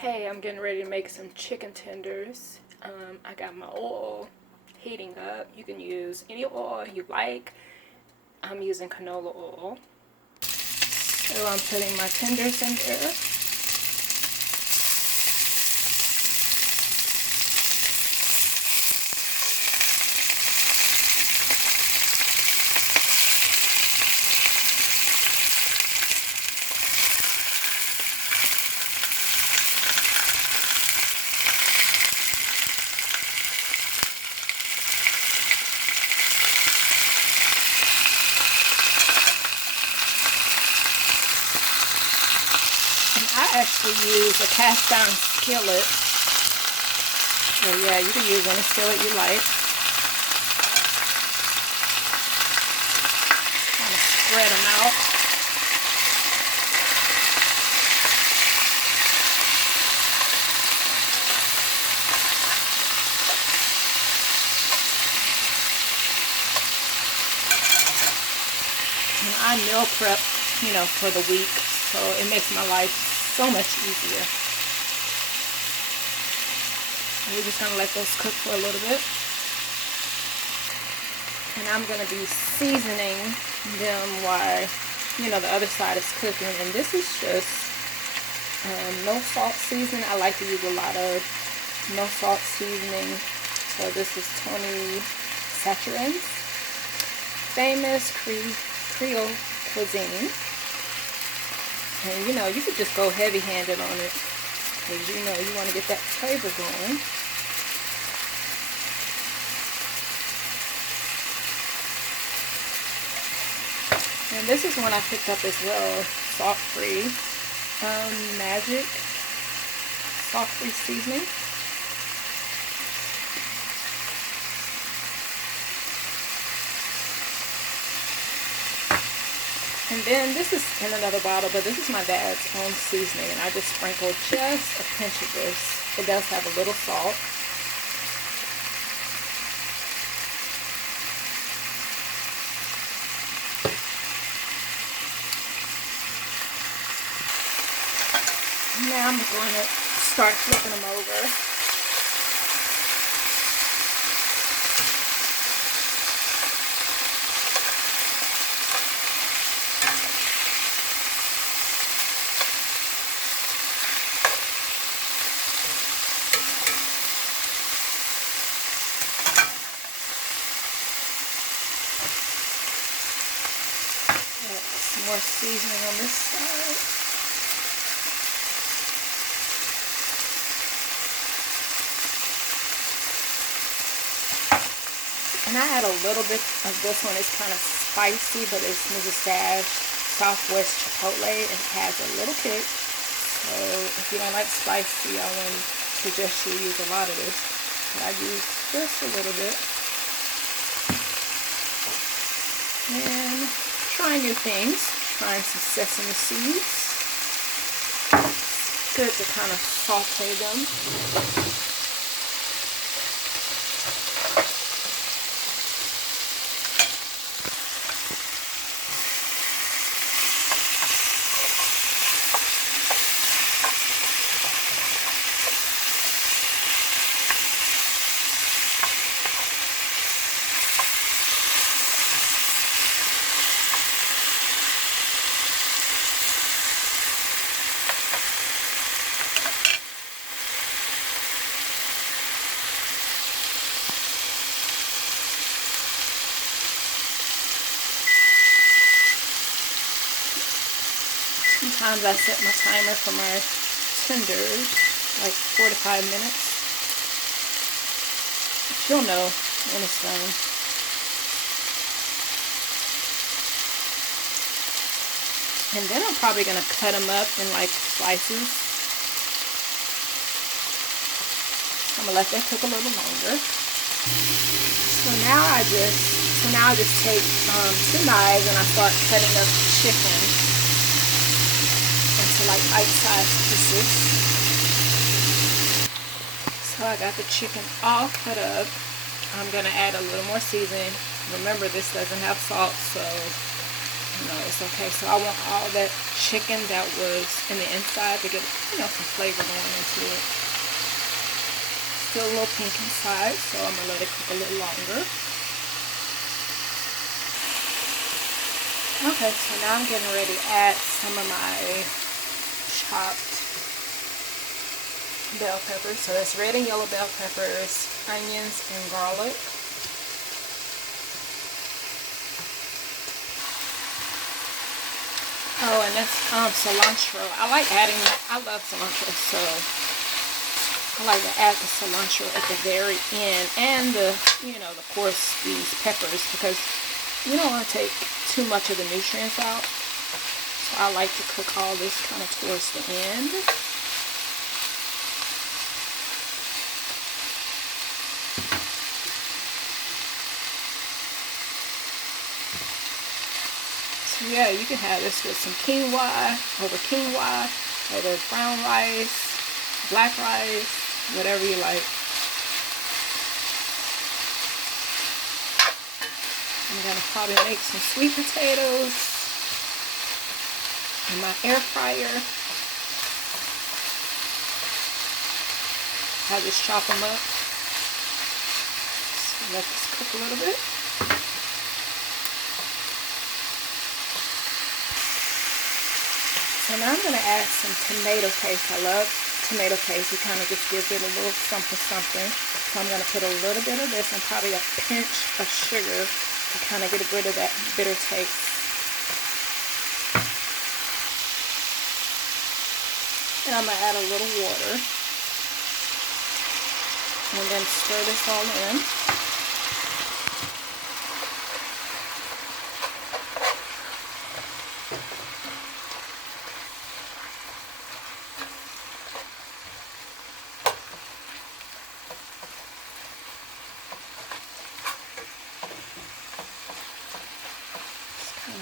Hey, I'm getting ready to make some chicken tenders. I got my oil heating up. You can use any oil you like. I'm using canola oil. So I'm putting my tenders in there. I actually use a cast iron skillet. So yeah, you can use any skillet you like. Kind of spread them out. And I meal prep, for the week, so it makes my life so much easier. We're just going to let those cook for a little bit. And I'm going to be seasoning them while, the other side is cooking. And this is just no salt seasoning. I like to use a lot of no salt seasoning. So this is Tony Saturains Famous Creole Cuisine. And you could just go heavy-handed on it, because you want to get that flavor going. And this is one I picked up as well, salt-free, Magic salt-free seasoning. And then this is in another bottle, but this is my dad's own seasoning, and I just sprinkle just a pinch of this. It does have a little salt. Now I'm going to start flipping them over. Some more seasoning on this side. And I add a little bit of this one. It's kind of spicy, but it's Mrs. Dash Southwest Chipotle. It has a little kick. So if you don't like spicy, I wouldn't suggest you use a lot of this. But I use just a little bit. And trying new things. Trying some sesame seeds. It's good to kind of saute them. Sometimes I set my timer for my tenders, like 4 to 5 minutes. But you'll know when it's done. And then I'm probably going to cut them up in like slices. I'm going to let that cook a little longer. So now I just take 2 knives and I start cutting up the chicken into like bite-sized pieces. So I got the chicken all cut up. I'm going to add a little more seasoning. Remember, this doesn't have salt, so No, it's okay. So I want all that chicken that was in the inside to get, some flavor going into it. Still a little pink inside, so I'm gonna let it cook a little longer. Okay, so now I'm getting ready to add some of my chopped bell peppers. So that's red and yellow bell peppers, onions, and garlic. Oh, and that's cilantro. I love cilantro, so I like to add the cilantro at the very end, and of course, these peppers, because you don't want to take too much of the nutrients out. So I like to cook all this kind of towards the end. So yeah, you can have this with some quinoa, over brown rice, black rice, whatever you like. I'm going to probably make some sweet potatoes in my air fryer. I just chop them up. So let this cook a little bit. So now I'm going to add some tomato paste. I love tomato paste. It kind of just gives it a little something. So I'm going to put a little bit of this and probably a pinch of sugar to kind of get rid of that bitter taste. And I'm going to add a little water. And then stir this all in.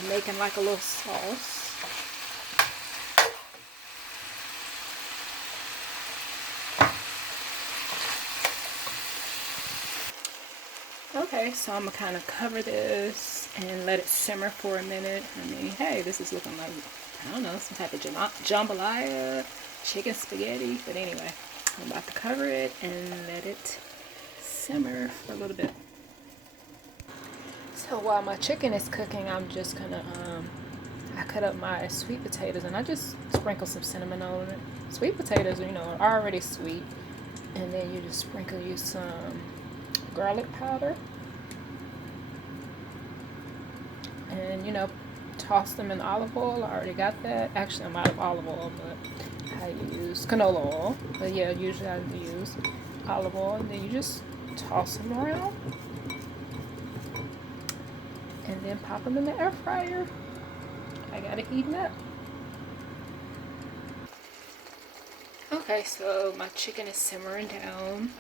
Making like a little sauce. Okay, so I'm gonna kind of cover this and let it simmer for a minute. I mean, hey, this is looking like, I don't know, some type of jambalaya, chicken spaghetti. But anyway, I'm about to cover it and let it simmer for a little bit. So while my chicken is cooking, I'm just gonna I cut up my sweet potatoes and I just sprinkle some cinnamon on it. Sweet potatoes, are already sweet, and then you just sprinkle you some garlic powder, and toss them in olive oil. I already got that. Actually, I'm out of olive oil, but I use canola oil. But yeah, usually I use olive oil, and then you just toss them around. And then pop them in the air fryer. I got it heating up. Okay, so my chicken is simmering down.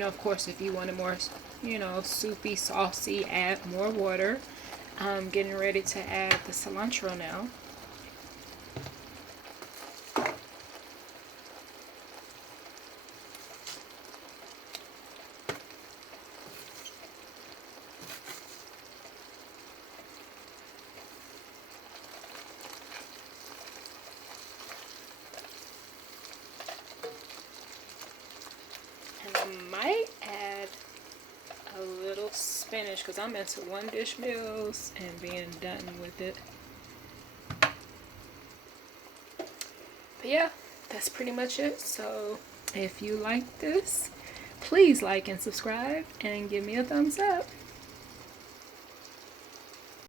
Of course, if you want it more, soupy, saucy, add more water. I'm getting ready to add the cilantro now. I might add a little spinach because I'm into one dish meals and being done with it. But yeah, that's pretty much it. So if you like this, please like and subscribe and give me a thumbs up.